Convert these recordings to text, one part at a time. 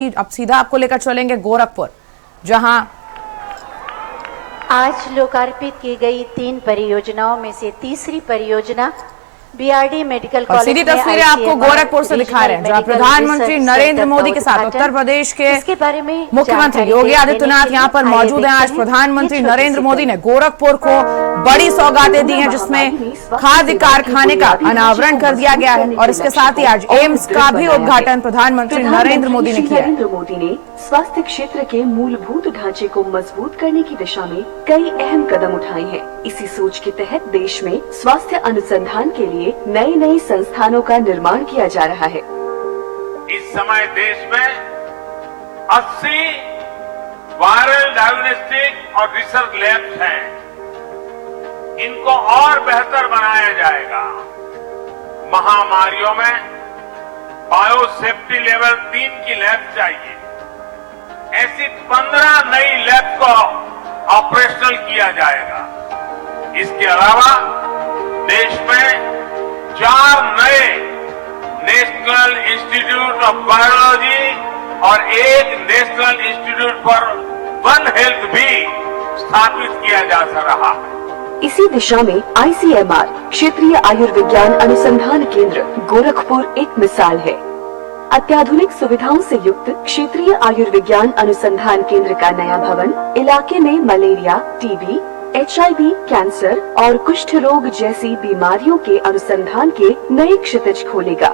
अब सीधा आपको लेकर चलेंगे गोरखपुर, जहां आज लोकार्पित की गई 3 परियोजनाओं में से तीसरी परियोजना बीआरडी मेडिकल और कॉलेज सीधी तस्वीरें आपको गोरखपुर से दिखा रहे हैं, जहां प्रधानमंत्री नरेंद्र मोदी के साथ उत्तर प्रदेश के मुख्यमंत्री योगी आदित्यनाथ यहां पर मौजूद हैं। आज प्रधानमंत्री नरेंद्र मोदी ने गोरखपुर को बड़ी सौगातें दी हैं, जिसमें खाद्य कारखाने का अनावरण कर दिया गया है और इसके साथ ही आज एम्स का भी उद्घाटन प्रधानमंत्री नरेंद्र मोदी ने किया है। नरेंद्र मोदी ने स्वास्थ्य क्षेत्र के मूलभूत ढांचे को मजबूत करने की दिशा में कई अहम कदम उठाए हैं। इसी सोच के तहत देश में स्वास्थ्य अनुसंधान के लिए नए नए संस्थानों का निर्माण किया जा रहा है। इस समय देश में 80 वायरल डायग्नोस्टिक और रिसर्च लैब्स हैं। इनको और बेहतर बनाया जाएगा। महामारियों में बायोसेफ्टी लेवल 3 की लैब चाहिए। ऐसी 15 नई लैब को ऑपरेशनल किया जाएगा। इसके अलावा देश में 4 नए नेशनल इंस्टीट्यूट ऑफ बायोलॉजी और एक national institute for one health भी स्थापित किया जा रहा है। इसी दिशा में आईसीएमआर क्षेत्रीय आयुर्विज्ञान अनुसंधान केंद्र गोरखपुर एक मिसाल है। अत्याधुनिक सुविधाओं से युक्त क्षेत्रीय आयुर्विज्ञान अनुसंधान केंद्र का नया भवन इलाके में मलेरिया, टीबी, HIV, कैंसर और कुष्ठ रोग जैसी बीमारियों के अनुसंधान के नए क्षितिज खोलेगा।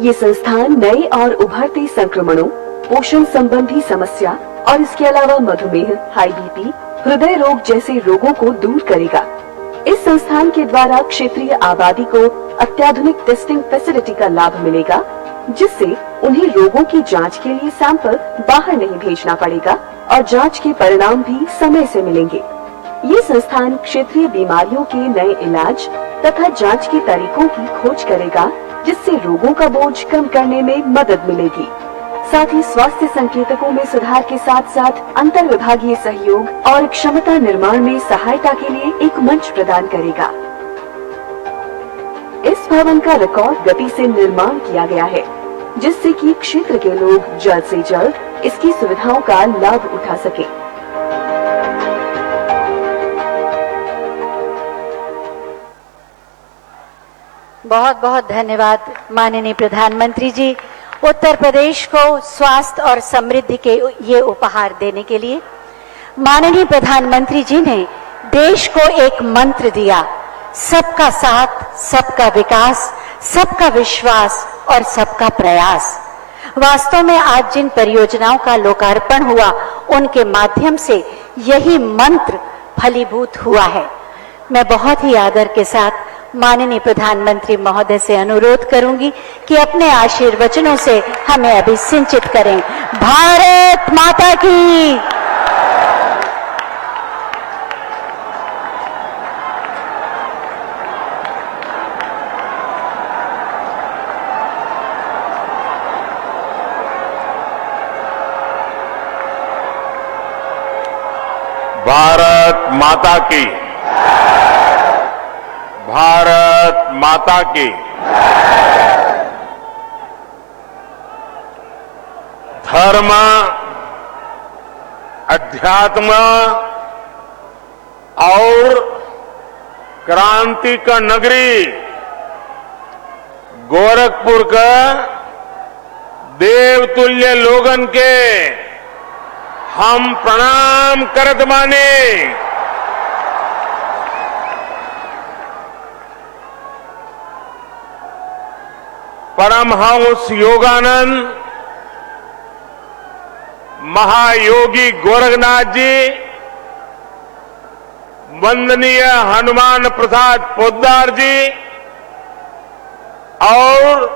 ये संस्थान नए और उभरते संक्रमणों, पोषण संबंधी समस्या और इसके अलावा मधुमेह, हाई बीपी, हृदय रोग जैसे रोगों को दूर करेगा। इस संस्थान के द्वारा क्षेत्रीय आबादी को अत्याधुनिक टेस्टिंग फैसिलिटी का लाभ मिलेगा, जिससे उन्हें रोगों की जांच के लिए सैंपल बाहर नहीं भेजना पड़ेगा और जांच के परिणाम भी समय से मिलेंगे। ये संस्थान क्षेत्रीय बीमारियों के नए इलाज तथा जांच के तरीकों की खोज करेगा, जिससे रोगों का बोझ कम करने में मदद मिलेगी। साथ ही स्वास्थ्य संकेतकों में सुधार के साथ साथ अंतर विभागीय सहयोग और क्षमता निर्माण में सहायता के लिए एक मंच प्रदान करेगा। इस भवन का रिकॉर्ड गति से निर्माण किया गया है, जिससे कि क्षेत्र के लोग जल्द से जल्द इसकी सुविधाओं का लाभ उठा सके। बहुत बहुत धन्यवाद माननीय प्रधानमंत्री जी, उत्तर प्रदेश को स्वास्थ्य और समृद्धि के ये उपहार देने के लिए। माननीय प्रधानमंत्री जी ने देश को एक मंत्र दिया, सबका साथ, सबका विकास, सबका विश्वास और सबका प्रयास। वास्तव में आज जिन परियोजनाओं का लोकार्पण हुआ, उनके माध्यम से यही मंत्र फलीभूत हुआ है। मैं बहुत ही आदर के साथ माननीय प्रधानमंत्री महोदय से अनुरोध करूंगी कि अपने आशीर्वचनों से हमें अभिसिंचित करें। भारत माता की। भारत माता की। भारत माता की। धर्म, अध्यात्म और क्रांति का नगरी गोरखपुर का देवतुल्य लोगन के हम प्रणाम करत माने। परमहंस योगानंद महायोगी गोरखनाथ जी, वंदनीय हनुमान प्रसाद पोद्दार जी और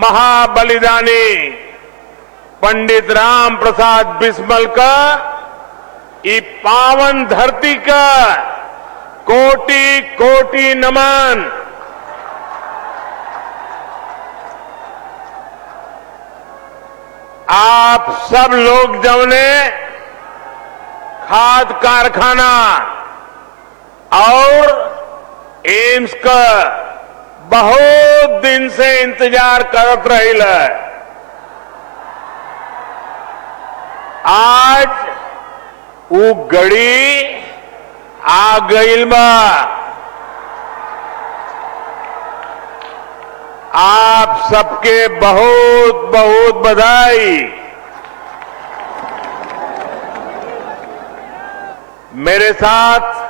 महाबलिदानी पंडित राम प्रसाद बिस्मल का ये पावन धरती का कोटि कोटि नमन। आप सब लोग जौने खाद कारखाना और एम्स का बहुत दिन से इंतजार करत रही है। आज ऊ घड़ी आ गईल बा। आप सबके बहुत बहुत बधाई। मेरे साथ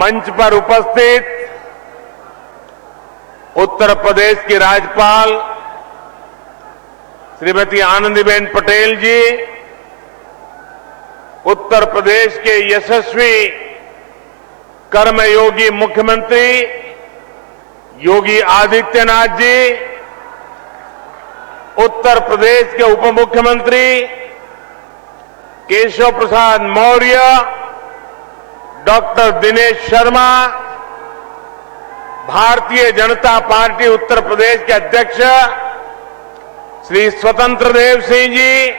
मंच पर उपस्थित उत्तर प्रदेश की राज्यपाल श्रीमती आनंदीबेन पटेल जी, उत्तर प्रदेश के यशस्वी कर्मयोगी मुख्यमंत्री योगी आदित्यनाथ जी, उत्तर प्रदेश के उप मुख्यमंत्री केशव प्रसाद मौर्य, डॉक्टर दिनेश शर्मा, भारतीय जनता पार्टी उत्तर प्रदेश के अध्यक्ष श्री स्वतंत्र देव सिंह जी,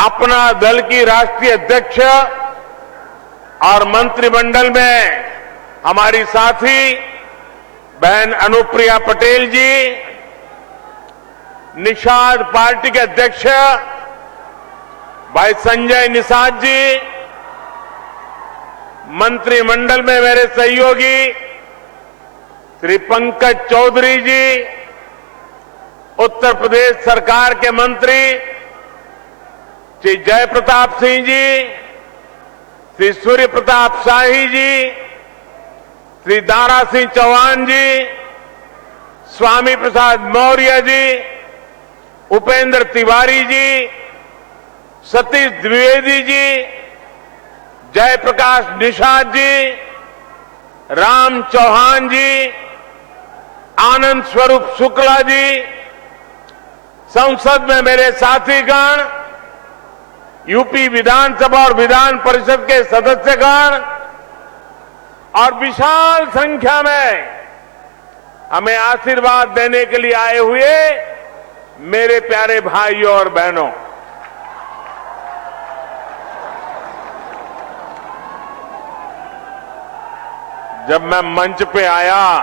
अपना दल की राष्ट्रीय अध्यक्ष और मंत्रिमंडल में हमारी साथी बहन अनुप्रिया पटेल जी, निषाद पार्टी के अध्यक्ष भाई संजय निषाद जी, मंत्रिमंडल में मेरे सहयोगी श्री पंकज चौधरी जी, उत्तर प्रदेश सरकार के मंत्री श्री जय प्रताप सिंह जी, श्री सूर्य प्रताप शाही जी, श्री दारा सिंह चौहान जी, स्वामी प्रसाद मौर्य जी, उपेंद्र तिवारी जी, सतीश द्विवेदी जी, जयप्रकाश निषाद जी, राम चौहान जी, आनंद स्वरूप शुक्ला जी, संसद में मेरे साथीगण, यूपी विधानसभा और विधान परिषद के सदस्यगण और विशाल संख्या में हमें आशीर्वाद देने के लिए आए हुए मेरे प्यारे भाइयों और बहनों, जब मैं मंच पे आया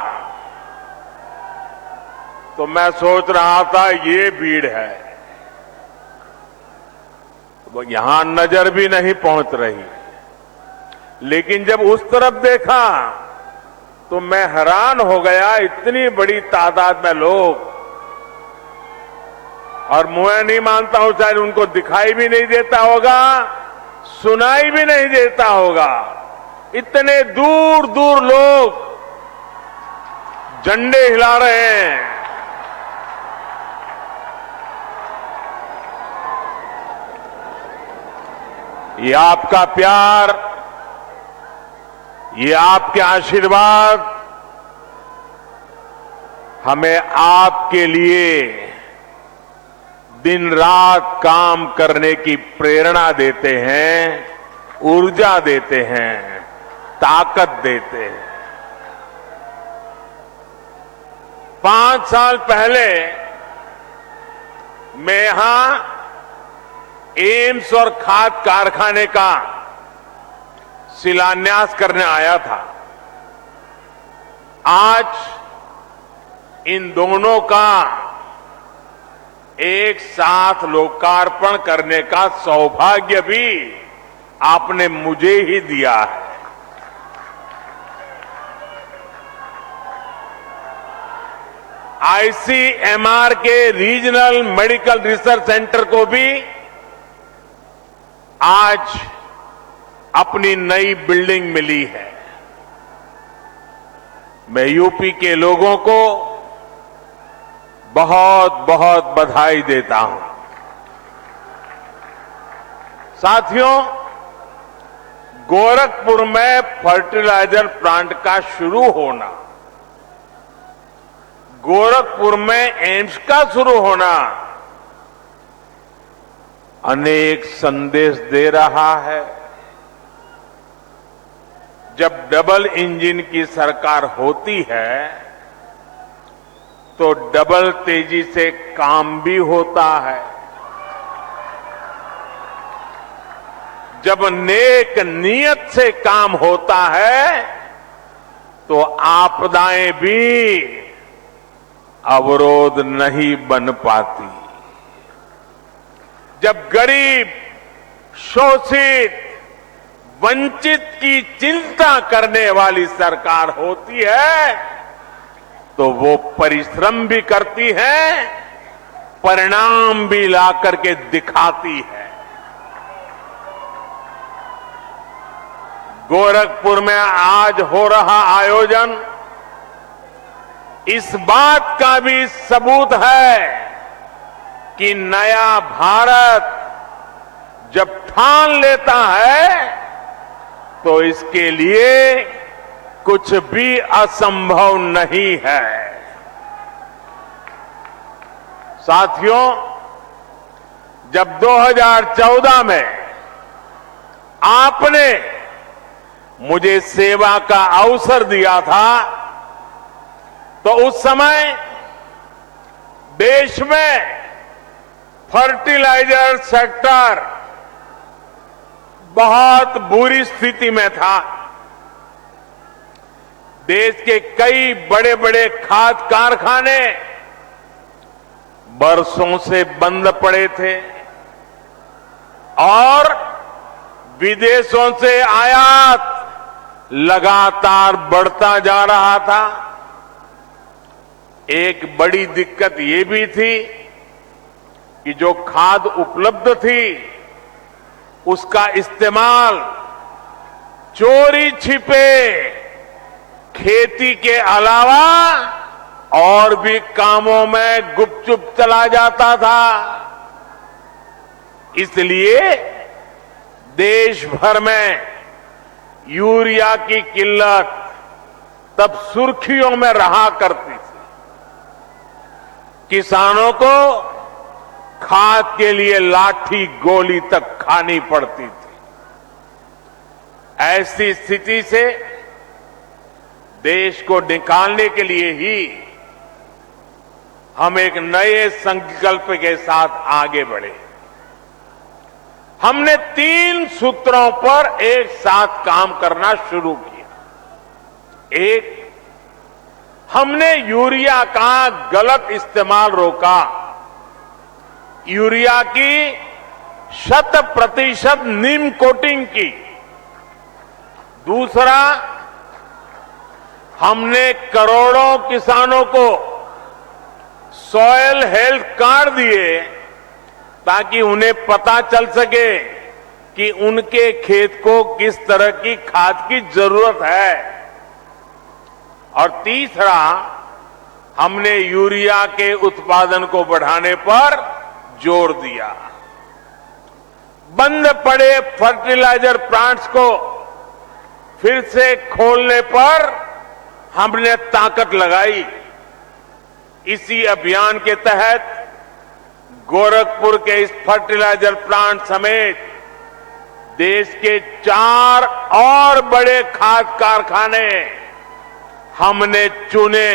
तो मैं सोच रहा था ये भीड़ है, वो यहां नजर भी नहीं पहुंच रही। लेकिन जब उस तरफ देखा तो मैं हैरान हो गया, इतनी बड़ी तादाद में लोग, और मैं नहीं मानता हूं शायद उनको दिखाई भी नहीं देता होगा, सुनाई भी नहीं देता होगा। इतने दूर दूर लोग झंडे हिला रहे हैं। ये आपका प्यार, ये आपके आशीर्वाद हमें आपके लिए दिन रात काम करने की प्रेरणा देते हैं, ऊर्जा देते हैं, ताकत देते हैं। 5 साल पहले मैं यहां एम्स और खाद कारखाने का शिलान्यास करने आया था। आज इन दोनों का एक साथ लोकार्पण करने का सौभाग्य भी आपने मुझे ही दिया है। आईसीएमआर के रीजनल मेडिकल रिसर्च सेंटर को भी आज अपनी नई बिल्डिंग मिली है। मैं यूपी के लोगों को बहुत बहुत बधाई देता हूं। साथियों, गोरखपुर में फर्टिलाइजर प्लांट का शुरू होना, गोरखपुर में एम्स का शुरू होना अनेक संदेश दे रहा है। जब डबल इंजन की सरकार होती है तो डबल तेजी से काम भी होता है। जब नेक नियत से काम होता है तो आपदाएं भी अवरोध नहीं बन पाती। जब गरीब, शोषित, वंचित की चिंता करने वाली सरकार होती है तो वो परिश्रम भी करती है, परिणाम भी ला करके दिखाती है। गोरखपुर में आज हो रहा आयोजन इस बात का भी सबूत है कि नया भारत जब ठान लेता है तो इसके लिए कुछ भी असंभव नहीं है। साथियों, जब 2014 में आपने मुझे सेवा का अवसर दिया था तो उस समय देश में फर्टिलाइजर सेक्टर बहुत बुरी स्थिति में था। देश के कई बड़े बड़े खाद कारखाने बरसों से बंद पड़े थे और विदेशों से आयात लगातार बढ़ता जा रहा था। एक बड़ी दिक्कत ये भी थी कि जो खाद उपलब्ध थी उसका इस्तेमाल चोरी छिपे खेती के अलावा और भी कामों में गुपचुप चला जाता था। इसलिए देश भर में यूरिया की किल्लत तब सुर्खियों में रहा करती थी। किसानों को खाद के लिए लाठी गोली तक खानी पड़ती थी। ऐसी स्थिति से देश को निकालने के लिए ही हम एक नए संकल्प के साथ आगे बढ़े। हमने 3 सूत्रों पर एक साथ काम करना शुरू किया। एक, हमने यूरिया का गलत इस्तेमाल रोका। यूरिया की 100% नीम कोटिंग की। दूसरा, हमने करोड़ों किसानों को सॉयल हेल्थ कार्ड दिए ताकि उन्हें पता चल सके कि उनके खेत को किस तरह की खाद की जरूरत है। और तीसरा, हमने यूरिया के उत्पादन को बढ़ाने पर जोर दिया। बंद पड़े फर्टिलाइजर प्लांट्स को फिर से खोलने पर हमने ताकत लगाई। इसी अभियान के तहत गोरखपुर के इस फर्टिलाइजर प्लांट समेत देश के 4 और बड़े खाद कारखाने हमने चुने।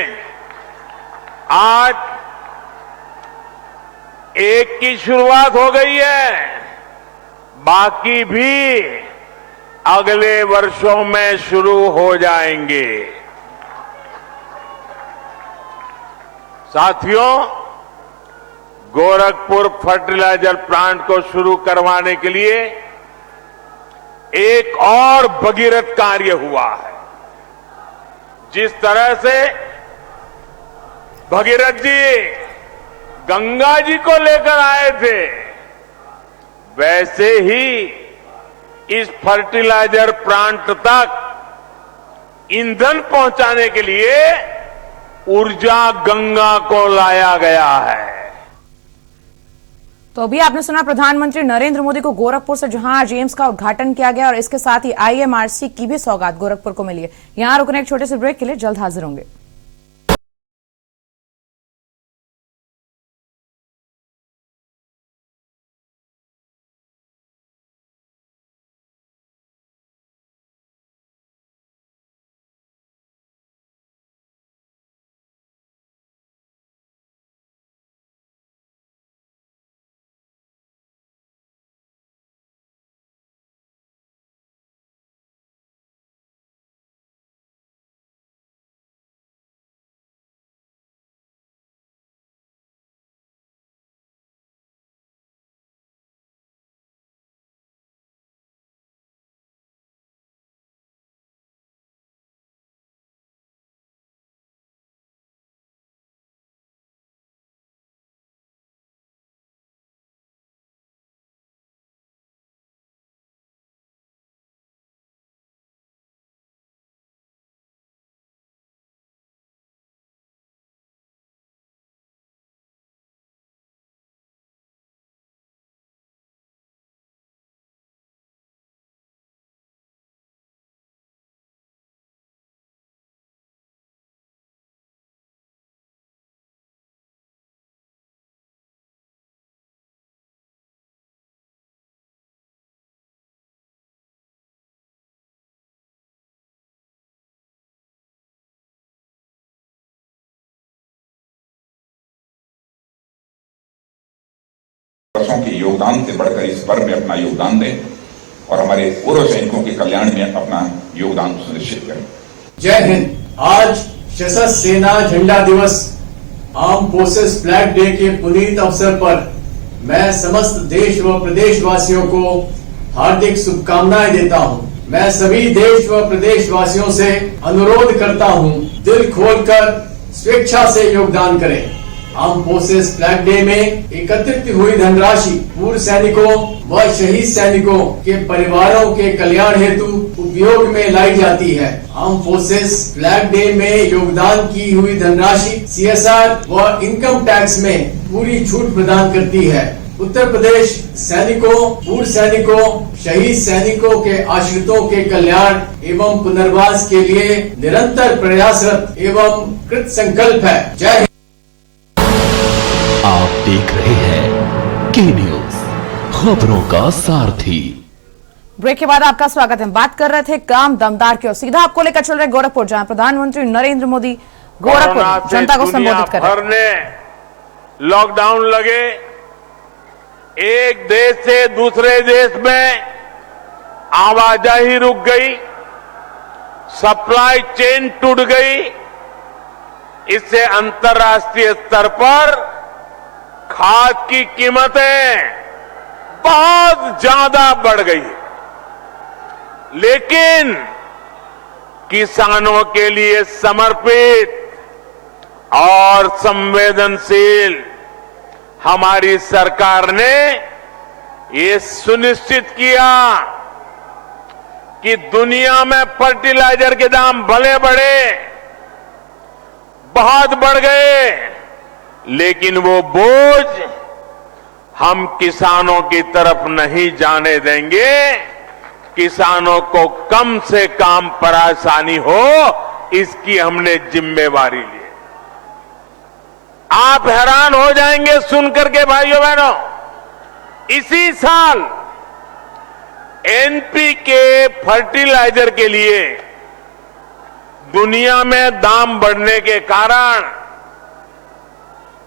आज एक की शुरुआत हो गई है, बाकी भी अगले वर्षों में शुरू हो जाएंगे। साथियों, गोरखपुर फर्टिलाइजर प्लांट को शुरू करवाने के लिए एक और भगीरथ कार्य हुआ है। जिस तरह से भगीरथ जी गंगा जी को लेकर आए थे, वैसे ही इस फर्टिलाइजर प्लांट तक ईंधन पहुंचाने के लिए ऊर्जा गंगा को लाया गया है। तो अभी आपने सुना प्रधानमंत्री नरेंद्र मोदी को गोरखपुर से, जहां आज एम्स का उद्घाटन किया गया और इसके साथ ही आईएमआरसी की भी सौगात गोरखपुर को मिली है। यहां रुकने एक छोटे से ब्रेक के लिए, जल्द हाजिर होंगे। वर्षों के योगदान से बढ़कर इस पर्व में अपना योगदान दें और हमारे पूर्व सैनिकों के कल्याण में अपना योगदान सुनिश्चित करें। जय हिंद। आज सशस्त्र सेना झंडा दिवस आर्म फोर्सेस फ्लैग डे के पुनीत अवसर पर मैं समस्त देश व प्रदेशवासियों को हार्दिक शुभकामनाएं देता हूं। मैं सभी देश व प्रदेशवासियों से अनुरोध करता हूं, दिल खोलकर स्वेच्छा से योगदान करें। आर्म फोर्सेस फ्लैग डे में एकत्रित हुई धनराशि पूर्व सैनिकों व शहीद सैनिकों के परिवारों के कल्याण हेतु उपयोग में लाई जाती है। आर्म फोर्सेस फ्लैग डे में योगदान की हुई धनराशि CSR व इनकम टैक्स में पूरी छूट प्रदान करती है। उत्तर प्रदेश सैनिकों, पूर्व सैनिकों, शहीद सैनिकों के आश्रितों के कल्याण एवं पुनर्वास के लिए निरंतर प्रयासरत एवं कृत संकल्प है। जय हिंद। आप देख रहे हैं के न्यूज, खबरों का सारथी। ब्रेक के बाद आपका स्वागत है। बात कर रहे थे काम दमदार की और सीधा आपको लेकर चल रहे गोरखपुर, जहां प्रधानमंत्री नरेंद्र मोदी गोरखपुर जनता को संबोधित कर रहे हैं। लॉकडाउन लगे, एक देश से दूसरे देश में आवाजाही रुक गई, सप्लाई चेन टूट गई। इससे अंतर्राष्ट्रीय स्तर पर खाद की कीमतें बहुत ज्यादा बढ़ गई, लेकिन किसानों के लिए समर्पित और संवेदनशील हमारी सरकार ने ये सुनिश्चित किया कि दुनिया में फर्टिलाइजर के दाम भले बढ़े, बहुत बढ़ गए, लेकिन वो बोझ हम किसानों की तरफ नहीं जाने देंगे। किसानों को कम से कम परेशानी हो, इसकी हमने जिम्मेवारी ली। आप हैरान हो जाएंगे सुनकर के भाइयों बहनों, इसी साल NPK फर्टिलाइजर के लिए दुनिया में दाम बढ़ने के कारण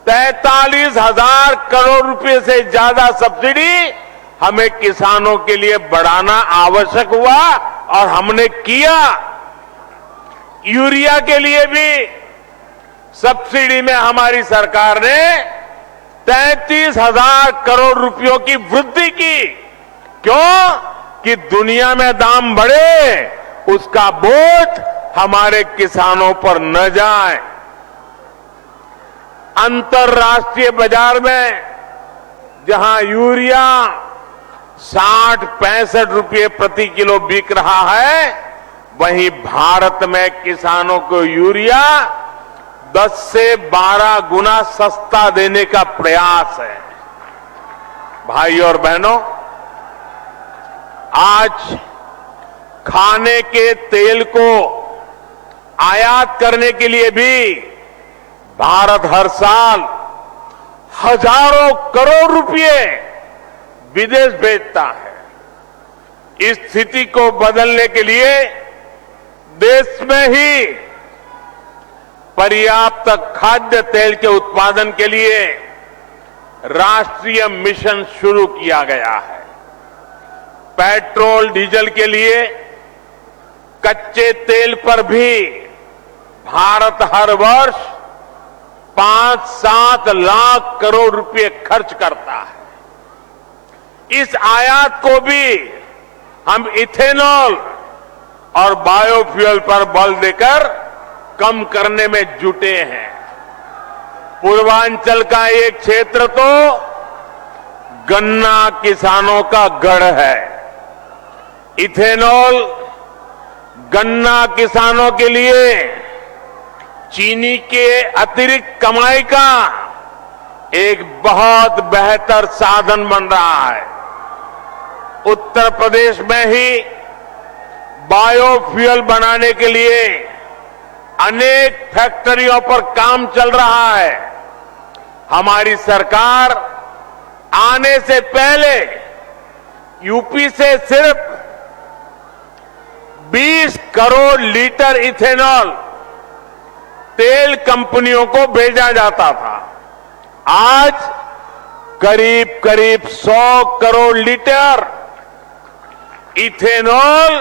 43,000 करोड़ रुपए से ज्यादा सब्सिडी हमें किसानों के लिए बढ़ाना आवश्यक हुआ और हमने किया। यूरिया के लिए भी सब्सिडी में हमारी सरकार ने 33,000 करोड़ रुपयों की वृद्धि की। क्यों? कि दुनिया में दाम बढ़े, उसका बोझ हमारे किसानों पर न जाए। अंतर्राष्ट्रीय बाजार में जहां यूरिया 60-65 रुपये प्रति किलो बिक रहा है, वहीं भारत में किसानों को यूरिया 10 से 12 गुना सस्ता देने का प्रयास है। भाई और बहनों, आज खाने के तेल को आयात करने के लिए भी भारत हर साल हजारों करोड़ रुपए विदेश भेजता है। इस स्थिति को बदलने के लिए देश में ही पर्याप्त खाद्य तेल के उत्पादन के लिए राष्ट्रीय मिशन शुरू किया गया है। पेट्रोल डीजल के लिए कच्चे तेल पर भी भारत हर वर्ष 5-7 लाख करोड़ रुपए खर्च करता है। इस आयात को भी हम इथेनॉल और बायोफ्यूल पर बल देकर कम करने में जुटे हैं। पूर्वांचल का एक क्षेत्र तो गन्ना किसानों का गढ़ है। इथेनॉल गन्ना किसानों के लिए चीनी के अतिरिक्त कमाई का एक बहुत बेहतर साधन बन रहा है। उत्तर प्रदेश में ही बायोफ्यूल बनाने के लिए अनेक फैक्ट्रियों पर काम चल रहा है। हमारी सरकार आने से पहले यूपी से सिर्फ 20 करोड़ लीटर इथेनॉल तेल कंपनियों को भेजा जाता था। आज करीब करीब 100 करोड़ लीटर इथेनॉल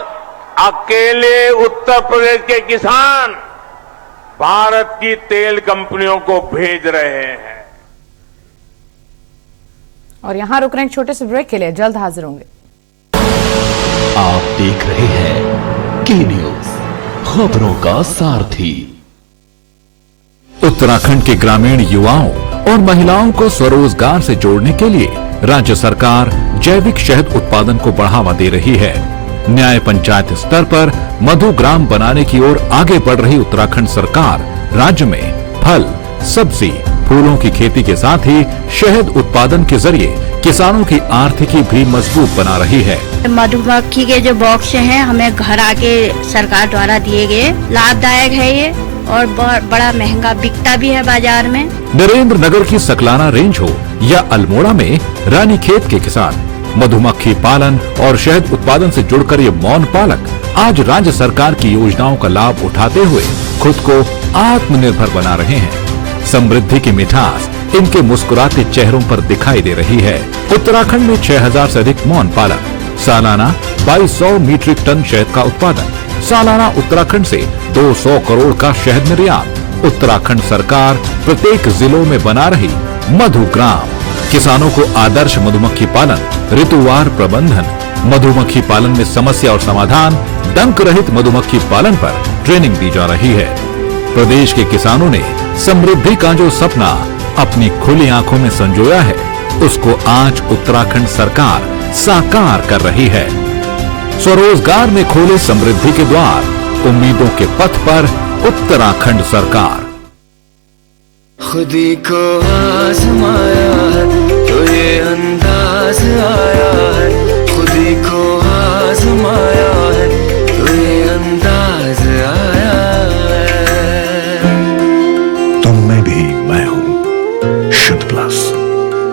अकेले उत्तर प्रदेश के किसान भारत की तेल कंपनियों को भेज रहे हैं। और यहां रुक रहे हैं एक छोटे से ब्रेक के लिए, जल्द हाजिर होंगे। आप देख रहे हैं के न्यूज, खबरों का सारथी। उत्तराखंड के ग्रामीण युवाओं और महिलाओं को स्वरोजगार से जोड़ने के लिए राज्य सरकार जैविक शहद उत्पादन को बढ़ावा दे रही है। न्याय पंचायत स्तर पर मधु ग्राम बनाने की ओर आगे बढ़ रही उत्तराखंड सरकार राज्य में फल, सब्जी, फूलों की खेती के साथ ही शहद उत्पादन के जरिए किसानों की आर्थिकी भी मजबूत बना रही है। मधुमक्खी के जो बॉक्स हैं हमें घर आके सरकार द्वारा दिए गए, लाभदायक है ये और बड़ा महंगा बिकता भी है बाजार में। नरेंद्र नगर की सकलाना रेंज हो या अल्मोड़ा में रानीखेत के किसान मधुमक्खी पालन और शहद उत्पादन से जुड़कर ये मौन पालक आज राज्य सरकार की योजनाओं का लाभ उठाते हुए खुद को आत्मनिर्भर बना रहे हैं। समृद्धि की मिठास इनके मुस्कुराते चेहरों पर दिखाई दे रही है। उत्तराखंड में 6000 से अधिक मौन पालक, सालाना 2200 मीट्रिक टन शहद का उत्पादन, सालाना उत्तराखंड से 200 करोड़ का शहद निर्यात। उत्तराखंड सरकार प्रत्येक जिलों में बना रही मधु ग्राम, किसानों को आदर्श मधुमक्खी पालन, ऋतुवार प्रबंधन, मधुमक्खी पालन में समस्या और समाधान, डंक रहित मधुमक्खी पालन पर ट्रेनिंग दी जा रही है। प्रदेश के किसानों ने समृद्धि का जो सपना अपनी खुली आंखों में संजोया है, उसको आज उत्तराखंड सरकार साकार कर रही है। स्वरोजगार में खोले समृद्धि के द्वार, उम्मीदों के पथ पर उत्तराखंड सरकार। खुदी को आजमाया है तो ये अंदाज आया है, खुदी को आजमाया है तो ये अंदाज आया है। तुम में भी मैं हूं, शुद्ध प्लस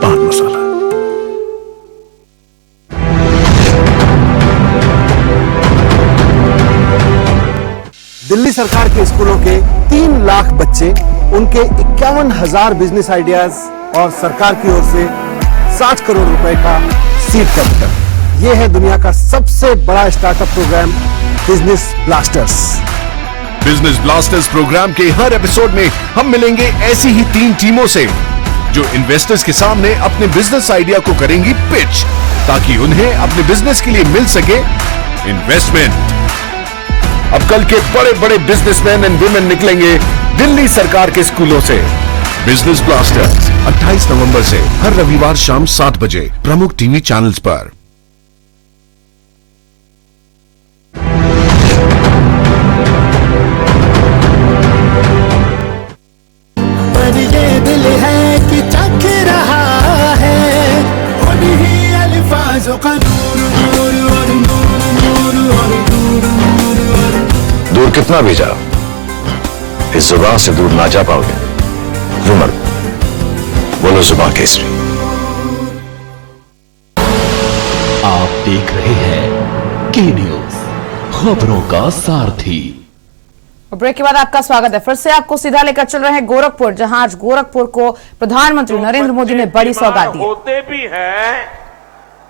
पान मसाला। दिल्ली सरकार के स्कूलों के 3 लाख बच्चे, उनके 51,000 बिजनेस आइडियाज और सरकार की ओर से 60 करोड़ रुपए का सीड कैपिटल। ये है दुनिया का सबसे बड़ा startup program business blasters. Business blasters program के हर एपिसोड में हम मिलेंगे ऐसी ही 3 टीमों से जो इन्वेस्टर्स के सामने अपने बिजनेस आइडिया को करेंगी पिच, ताकि उन्हें अपने बिजनेस के लिए मिल सके इन्वेस्टमेंट। अब कल के बड़े बड़े बिजनेसमैन एंड वुमेन निकलेंगे दिल्ली सरकार के स्कूलों से। बिजनेस ब्लास्टर्स 28 नवंबर से हर रविवार शाम 7 बजे प्रमुख टीवी चैनल्स पर। पर ये दिल है कि चख रहा है उन्हीं अल्फाजों का नूर नूर और नूर नूर और नूर नूर और। दूर कितना भी जाओ, इस जुबान से दूर ना जा पाओगे। रुमर बोलो जुबान केसरी। आप देख रहे हैं के न्यूज, खबरों का सारथी। और ब्रेक के बाद आपका स्वागत है। फिर से आपको सीधा लेकर चल रहे हैं गोरखपुर, जहां आज गोरखपुर को प्रधानमंत्री नरेंद्र मोदी ने बड़ी सौगात दी। होते भी हैं,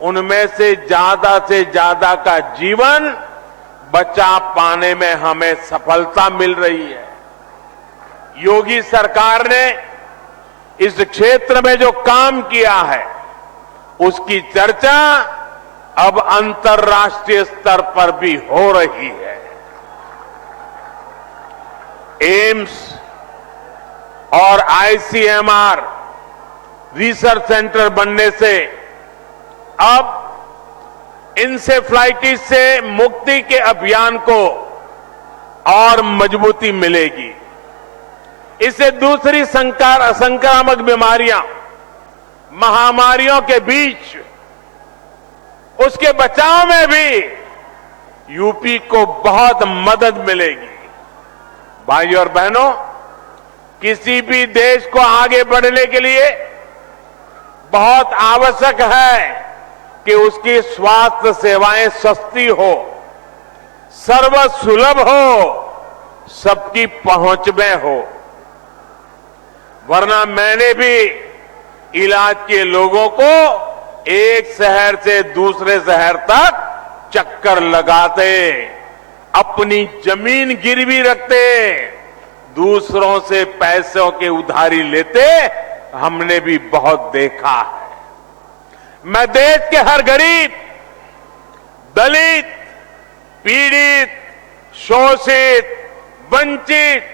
उनमें से ज्यादा का जीवन बचा पाने में हमें सफलता मिल रही है। योगी सरकार ने इस क्षेत्र में जो काम किया है, उसकी चर्चा अब अंतर्राष्ट्रीय स्तर पर भी हो रही है। एम्स और आईसीएमआर रिसर्च सेंटर बनने से अब इंसेफ्लाइटिस से मुक्ति के अभियान को और मजबूती मिलेगी। इससे दूसरी संक्रामक बीमारियां, महामारियों के बीच उसके बचाव में भी यूपी को बहुत मदद मिलेगी। भाइयों और बहनों, किसी भी देश को आगे बढ़ने के लिए बहुत आवश्यक है कि उसकी स्वास्थ्य सेवाएं सस्ती हो, सर्वसुलभ हो, सबकी पहुंच में हो। वरना मैंने भी इलाज के लोगों को एक शहर से दूसरे शहर तक चक्कर लगाते, अपनी जमीन गिरवी रखते, दूसरों से पैसों के उधारी लेते हमने भी बहुत देखा है। मैं देश के हर गरीब, दलित, पीड़ित, शोषित, वंचित,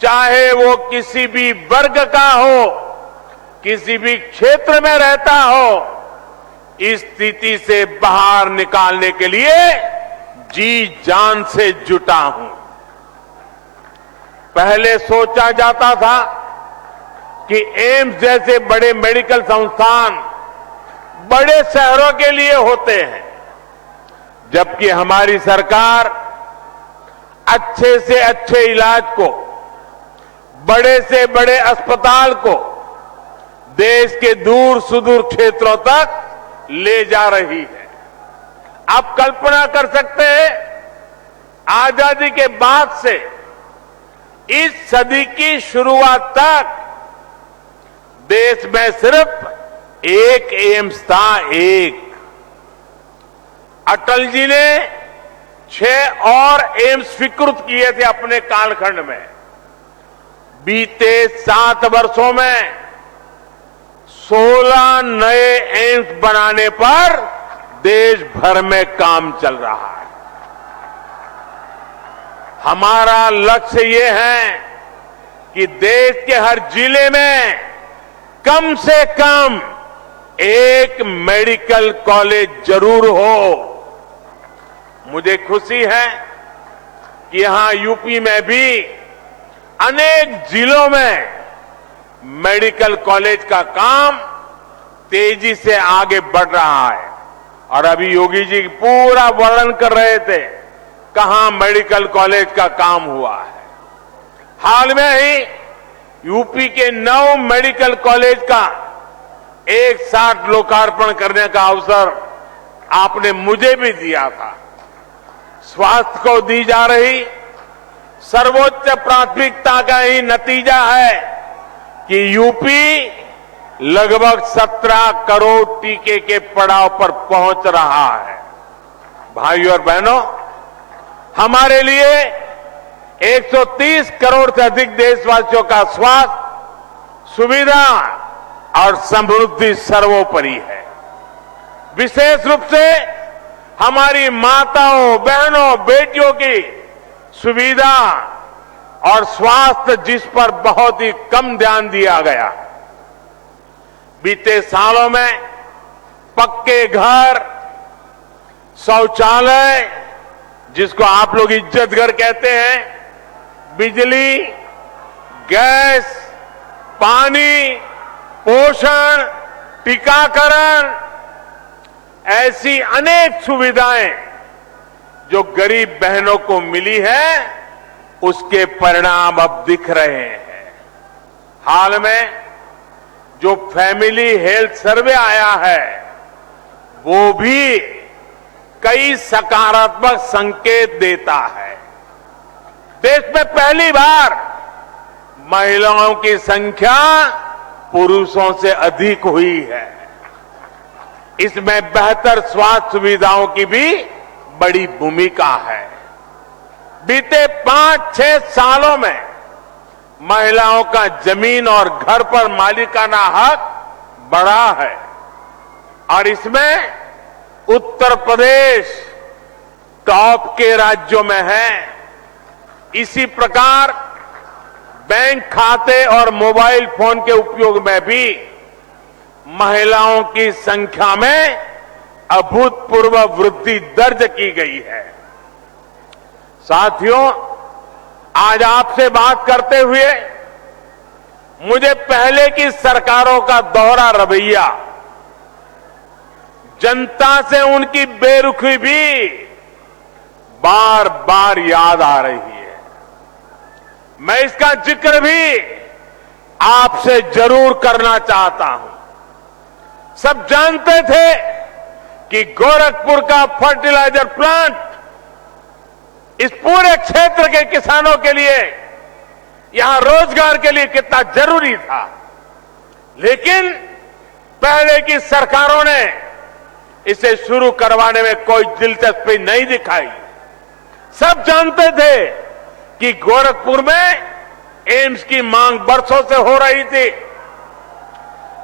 चाहे वो किसी भी वर्ग का हो, किसी भी क्षेत्र में रहता हो, इस स्थिति से बाहर निकालने के लिए जी जान से जुटा हूं। पहले सोचा जाता था कि एम्स जैसे बड़े मेडिकल संस्थान बड़े शहरों के लिए होते हैं, जबकि हमारी सरकार अच्छे से अच्छे इलाज को, बड़े से बड़े अस्पताल को देश के दूर सुदूर क्षेत्रों तक ले जा रही है। आप कल्पना कर सकते हैं, आजादी के बाद से इस सदी की शुरुआत तक देश में सिर्फ एक एम्स था, एक। अटल जी ने 6 और एम्स स्वीकृत किए थे अपने कालखंड में। बीते 7 वर्षों में 16 नए एम्स बनाने पर देश भर में काम चल रहा है। हमारा लक्ष्य ये है कि देश के हर जिले में कम से कम एक मेडिकल कॉलेज जरूर हो। मुझे खुशी है कि यहां यूपी में भी अनेक जिलों में मेडिकल कॉलेज का काम तेजी से आगे बढ़ रहा है। और अभी योगी जी पूरा वर्णन कर रहे थे कहां मेडिकल कॉलेज का काम हुआ है। हाल में ही यूपी के 9 मेडिकल कॉलेज का एक साथ लोकार्पण करने का अवसर आपने मुझे भी दिया था। स्वास्थ्य को दी जा रही सर्वोच्च प्राथमिकता का ही नतीजा है कि यूपी लगभग 17 करोड़ टीके के पड़ाव पर पहुंच रहा है। भाइयों और बहनों, हमारे लिए 130 करोड़ से अधिक देशवासियों का स्वास्थ्य, सुविधा और समृद्धि सर्वोपरि है। विशेष रूप से हमारी माताओं, बहनों, बेटियों की सुविधा और स्वास्थ्य, जिस पर बहुत ही कम ध्यान दिया गया। बीते सालों में पक्के घर, शौचालय, जिसको आप लोग इज्जत घर कहते हैं, बिजली, गैस, पानी, पोषण, टीकाकरण, ऐसी अनेक सुविधाएं जो गरीब बहनों को मिली है, उसके परिणाम अब दिख रहे हैं। हाल में जो फैमिली हेल्थ सर्वे आया है, वो भी कई सकारात्मक संकेत देता है। देश में पहली बार महिलाओं की संख्या पुरुषों से अधिक हुई है। इसमें बेहतर स्वास्थ्य सुविधाओं की भी बड़ी भूमिका है। बीते 5-6 सालों में महिलाओं का जमीन और घर पर मालिकाना हक बढ़ा है और इसमें उत्तर प्रदेश टॉप के राज्यों में है। इसी प्रकार बैंक खाते और मोबाइल फोन के उपयोग में भी महिलाओं की संख्या में अभूतपूर्व वृद्धि दर्ज की गई है। साथियों, आज आपसे बात करते हुए मुझे पहले की सरकारों का दोहरा रवैया, जनता से उनकी बेरुखी भी बार बार याद आ रही है। मैं इसका जिक्र भी आपसे जरूर करना चाहता हूं। सब जानते थे कि गोरखपुर का फर्टिलाइजर प्लांट इस पूरे क्षेत्र के किसानों के लिए, यहां रोजगार के लिए कितना जरूरी था। लेकिन पहले की सरकारों ने इसे शुरू करवाने में कोई दिलचस्पी नहीं दिखाई। सब जानते थे कि गोरखपुर में एम्स की मांग बरसों से हो रही थी,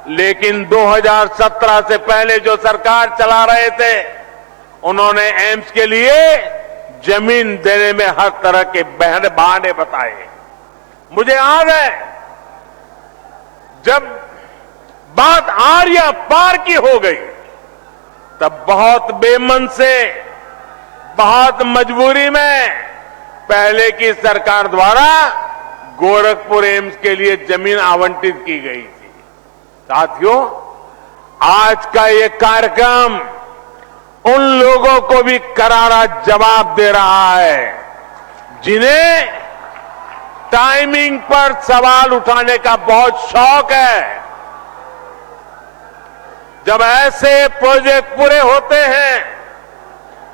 लेकिन 2017 से पहले जो सरकार चला रहे थे उन्होंने एम्स के लिए जमीन देने में हर तरह के बहाने बताए। मुझे याद है जब बात आर्या पार की हो गई तब बहुत बेमन से, बहुत मजबूरी में पहले की सरकार द्वारा गोरखपुर एम्स के लिए जमीन आवंटित की गई थी। साथियों, आज का ये कार्यक्रम उन लोगों को भी करारा जवाब दे रहा है जिन्हें टाइमिंग पर सवाल उठाने का बहुत शौक है। जब ऐसे प्रोजेक्ट पूरे होते हैं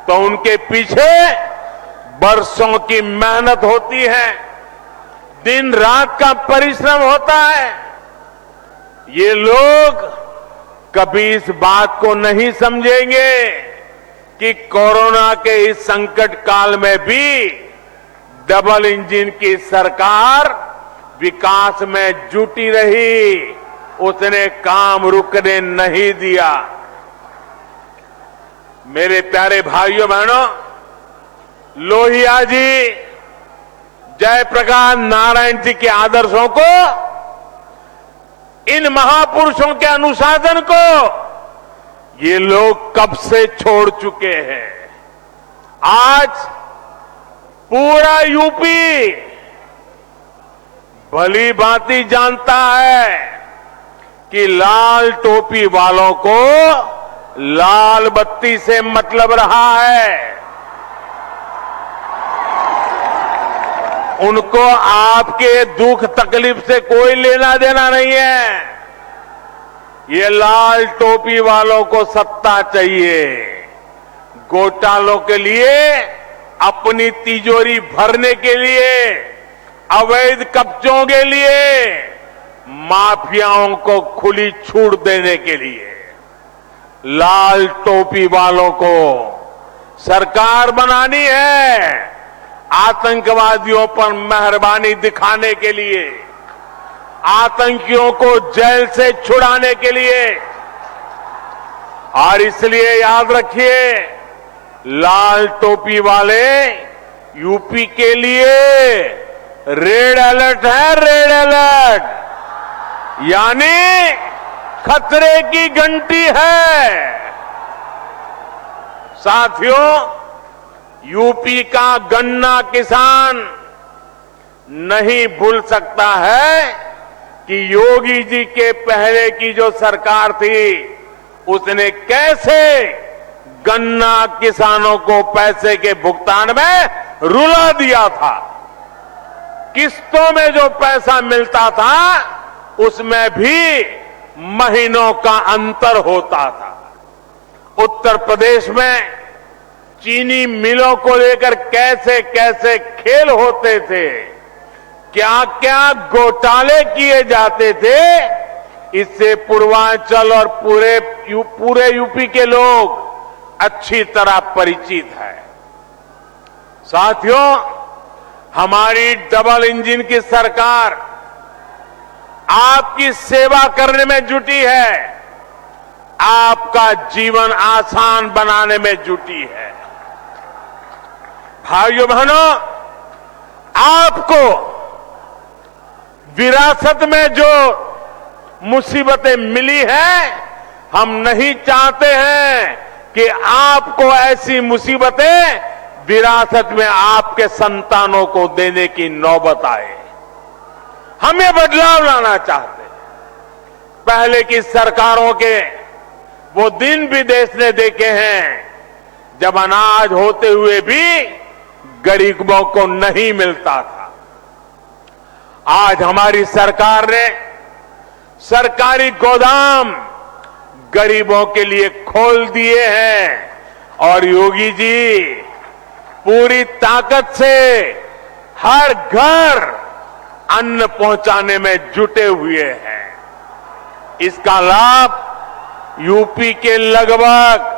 तो उनके पीछे बरसों की मेहनत होती है, दिन रात का परिश्रम होता है। ये लोग कभी इस बात को नहीं समझेंगे कि कोरोना के इस संकट काल में भी डबल इंजन की सरकार विकास में जुटी रही, उसने काम रुकने नहीं दिया। मेरे प्यारे भाइयों बहनों, लोहिया जी, जयप्रकाश नारायण जी के आदर्शों को, इन महापुरुषों के अनुशासन को ये लोग कब से छोड़ चुके हैं। आज पूरा यूपी भली भांति जानता है कि लाल टोपी वालों को लाल बत्ती से मतलब रहा है। उनको आपके दुख तकलीफ से कोई लेना देना नहीं है। ये लाल टोपी वालों को सत्ता चाहिए, घोटालों के लिए, अपनी तिजोरी भरने के लिए, अवैध कब्जों के लिए, माफियाओं को खुली छूट देने के लिए। लाल टोपी वालों को सरकार बनानी है आतंकवादियों पर मेहरबानी दिखाने के लिए, आतंकियों को जेल से छुड़ाने के लिए। और इसलिए याद रखिए, लाल टोपी वाले यूपी के लिए रेड अलर्ट है, रेड अलर्ट, यानी खतरे की घंटी है। साथियों, यूपी का गन्ना किसान नहीं भूल सकता है कि योगी जी के पहले की जो सरकार थी उसने कैसे गन्ना किसानों को पैसे के भुगतान में रुला दिया था। किस्तों में जो पैसा मिलता था उसमें भी महीनों का अंतर होता था। उत्तर प्रदेश में चीनी मिलों को लेकर कैसे कैसे खेल होते थे, क्या क्या घोटाले किए जाते थे, इससे पूर्वांचल और पूरे यूपी के लोग अच्छी तरह परिचित है। साथियों, हमारी डबल इंजन की सरकार आपकी सेवा करने में जुटी है, आपका जीवन आसान बनाने में जुटी है। भाइयों बहनों, आपको विरासत में जो मुसीबतें मिली हैं, हम नहीं चाहते हैं कि आपको ऐसी मुसीबतें विरासत में आपके संतानों को देने की नौबत आए। हम ये बदलाव लाना चाहते हैं। पहले की सरकारों के वो दिन भी देश ने देखे हैं जब अनाज होते हुए भी गरीबों को नहीं मिलता था। आज हमारी सरकार ने सरकारी गोदाम गरीबों के लिए खोल दिए हैं और योगी जी पूरी ताकत से हर घर अन्न पहुंचाने में जुटे हुए हैं। इसका लाभ यूपी के लगभग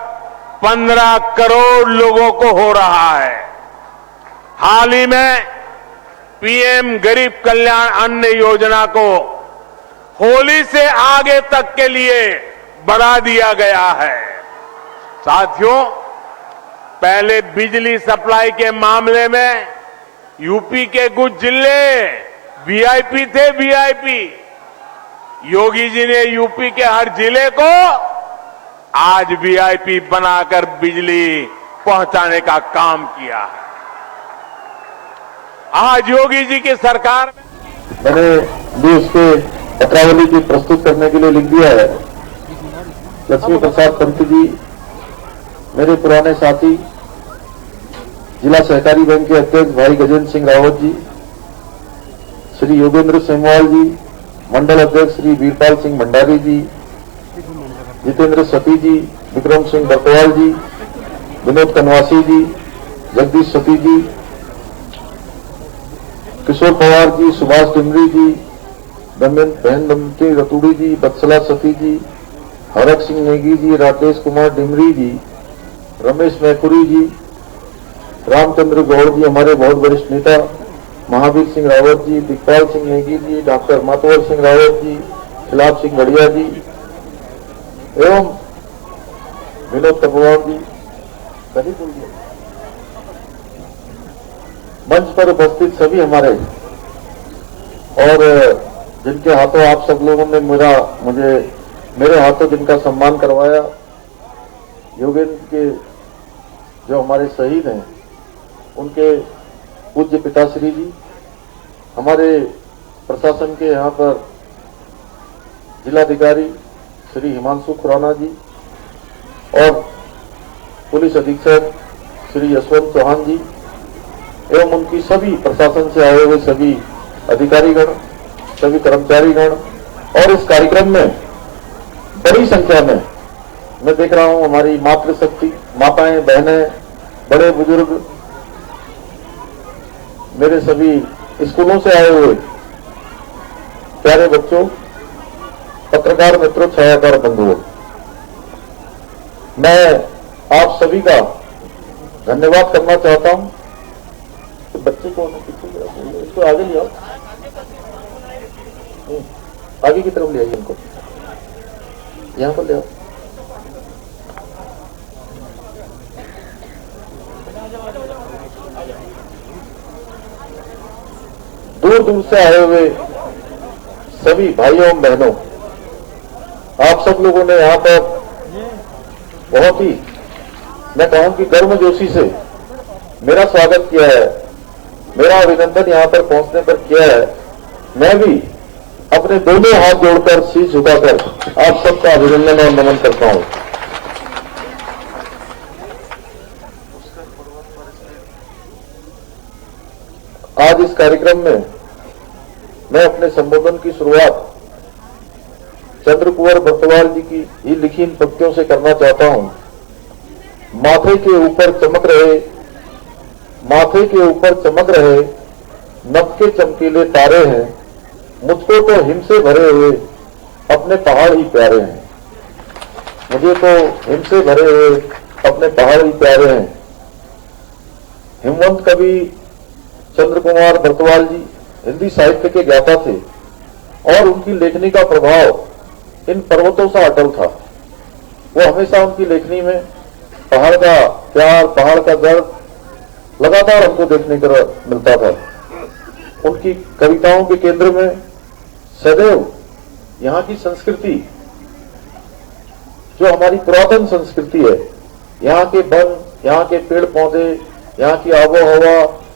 15 करोड़ लोगों को हो रहा है। हाल ही में पीएम गरीब कल्याण अन्न योजना को होली से आगे तक के लिए बढ़ा दिया गया है। साथियों, पहले बिजली सप्लाई के मामले में यूपी के कुछ जिले वीआईपी थे, वीआईपी। योगी जी ने यूपी के हर जिले को आज वीआईपी बनाकर बिजली पहुंचाने का काम किया है। आज योगी जी की सरकार में मैंने भी उसके पत्रावली की प्रस्तुत करने के लिए लिख दिया है। लक्ष्मी प्रसाद पंत जी मेरे पुराने साथी, जिला सहकारी बैंक के अध्यक्ष भाई गजेंद्र सिंह रावत जी, श्री योगेंद्र सेमवाल जी, मंडल अध्यक्ष श्री वीरपाल सिंह भंडारी जी, जितेंद्र सती जी, विक्रम सिंह बरतवाल जी, विनोद कनवासी जी, जगदीश सती जी, किशोर पवार जी, सुभाष डिमरी जी, दमयंती रतूड़ी जी, बत्सला सती जी, हरक सिंह नेगी जी, राकेश कुमार डिमरी जी, रमेश मैकुरी जी, रामचंद्र गौड़ जी, हमारे बहुत वरिष्ठ नेता, महावीर सिंह रावत जी, दिग्पाल सिंह नेगी जी, डॉक्टर मातवर सिंह रावत जी, खिलाफ सिंह गढ़िया जी एवं विनोद कपवाल जी, मंच पर उपस्थित सभी हमारे और जिनके हाथों आप सब लोगों ने मेरे हाथों जिनका सम्मान करवाया, योगेंद्र के जो हमारे शहीद हैं उनके पूज्य पिताश्री जी, हमारे प्रशासन के यहाँ पर जिलाधिकारी श्री हिमांशु खुराना जी और पुलिस अधीक्षक श्री यशवंत चौहान जी एवं उनकी सभी प्रशासन से आए हुए सभी अधिकारीगण, सभी कर्मचारीगण और इस कार्यक्रम में बड़ी संख्या में मैं देख रहा हूं हमारी मातृशक्ति, माताएं, बहनें, बड़े बुजुर्ग, मेरे सभी स्कूलों से आए हुए प्यारे बच्चों, पत्रकार मित्रों, छायाकार बंधुओं, मैं आप सभी का धन्यवाद करना चाहता हूं। तो बच्चे कौन है पीछे, इसको आगे ले आओ, आगे की तरफ ले आइए, इनको यहां पर ले आओ। दूर दूर से आए हुए सभी भाइयों एवं बहनों, आप सब लोगों ने यहाँ पर बहुत ही, मैं कहूं कि गर्मजोशी से मेरा स्वागत किया है, मेरा अभिनंदन यहाँ पर पहुंचने पर किया है। मैं भी अपने दोनों हाथ जोड़कर, शीश झुकाकर आप सबका अभिनंदन और नमन करता हूं। आज इस कार्यक्रम में मैं अपने संबोधन की शुरुआत चंद्र कुंवर बर्तवाल जी की ही लिखी इन पंक्तियों से करना चाहता हूं। माथे के ऊपर चमक रहे, माथे के ऊपर चमक रहे नभ के चमकीले तारे हैं, मुझको तो हिम से भरे हुए अपने पहाड़ ही प्यारे हैं। मुझे तो हिम से भरे हुए अपने पहाड़ ही प्यारे हैं। हिमवंत कवि चंद्र कुमार बर्तवाल जी हिंदी साहित्य के ज्ञाता थे और उनकी लेखनी का प्रभाव इन पर्वतों सा अटल था। वो हमेशा उनकी लेखनी में पहाड़ का प्यार, पहाड़ का दर्द लगातार हमको देखने को मिलता था। उनकी कविताओं के केंद्र में सदैव यहाँ की संस्कृति, जो हमारी पुरातन संस्कृति है, यहाँ के वन, यहाँ के पेड़ पौधे, यहाँ की आबोहवा,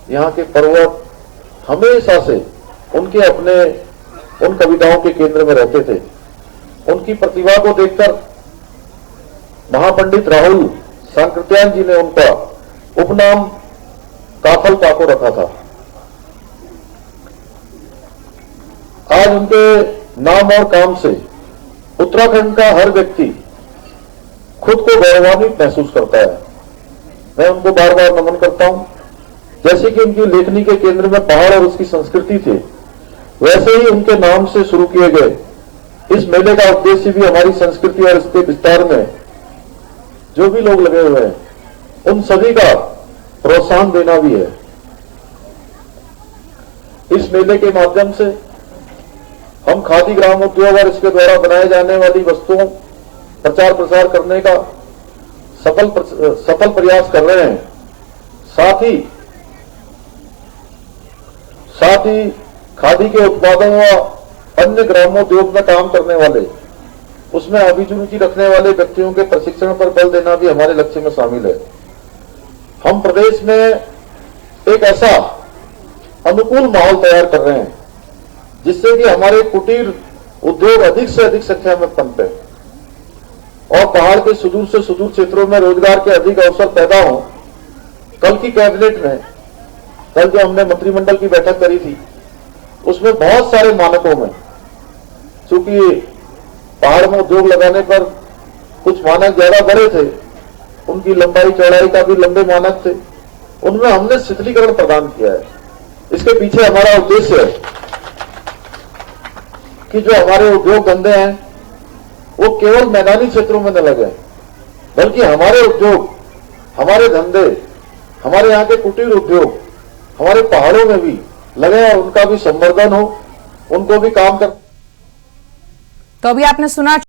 यहाँ के पर्वत हमेशा से उनके अपने उन कविताओं के केंद्र में रहते थे। उनकी प्रतिभा को देखकर महापंडित राहुल सांकृत्यायन जी ने उनका उपनाम काफल काको रखा था। आज उनके नाम और काम से उत्तराखंड का हर व्यक्ति खुद को गौरवान्वित महसूस करता है। मैं उनको बार बार नमन करता हूं। जैसे कि उनकी लेखनी के केंद्र में पहाड़ और उसकी संस्कृति थे, वैसे ही उनके नाम से शुरू किए गए इस मेले का उद्देश्य भी हमारी संस्कृति और इसके विस्तार में जो भी लोग लगे हुए हैं उन सभी का प्रोत्साहन देना भी है। इस मेले के माध्यम से हम खादी ग्राम उद्योग और इसके द्वारा बनाए जाने वाली वस्तुओं प्रचार प्रसार करने का सफल प्रयास कर रहे हैं। साथ ही खादी के उत्पादन व अन्य ग्रामोद्योग में काम करने वाले उसमें अभिरुचि रखने वाले व्यक्तियों के प्रशिक्षण पर बल देना भी हमारे लक्ष्य में शामिल है। हम प्रदेश में एक ऐसा अनुकूल माहौल तैयार कर रहे हैं जिससे कि हमारे कुटीर उद्योग अधिक से अधिक संख्या में पनपे और पहाड़ के सुदूर से सुदूर क्षेत्रों में रोजगार के अधिक अवसर पैदा हों। कल की कैबिनेट में, कल जो हमने मंत्रिमंडल की बैठक करी थी, उसमें बहुत सारे मानकों में, चूंकि पहाड़ में उद्योग लगाने पर कुछ मानक ज्यादा बड़े थे, उनकी लंबाई चौड़ाई का भी लंबे मानक थे, उनमें हमने शिथिलीकरण प्रदान किया है। इसके पीछे हमारा उद्देश्य है कि जो हमारे उद्योग धंधे हैं वो केवल मैदानी क्षेत्रों में न लगे, बल्कि हमारे उद्योग, हमारे धंधे, हमारे यहाँ के कुटीर उद्योग हमारे पहाड़ों में भी लगे और उनका भी संवर्धन हो, उनको भी काम कर। तो अभी आपने सुना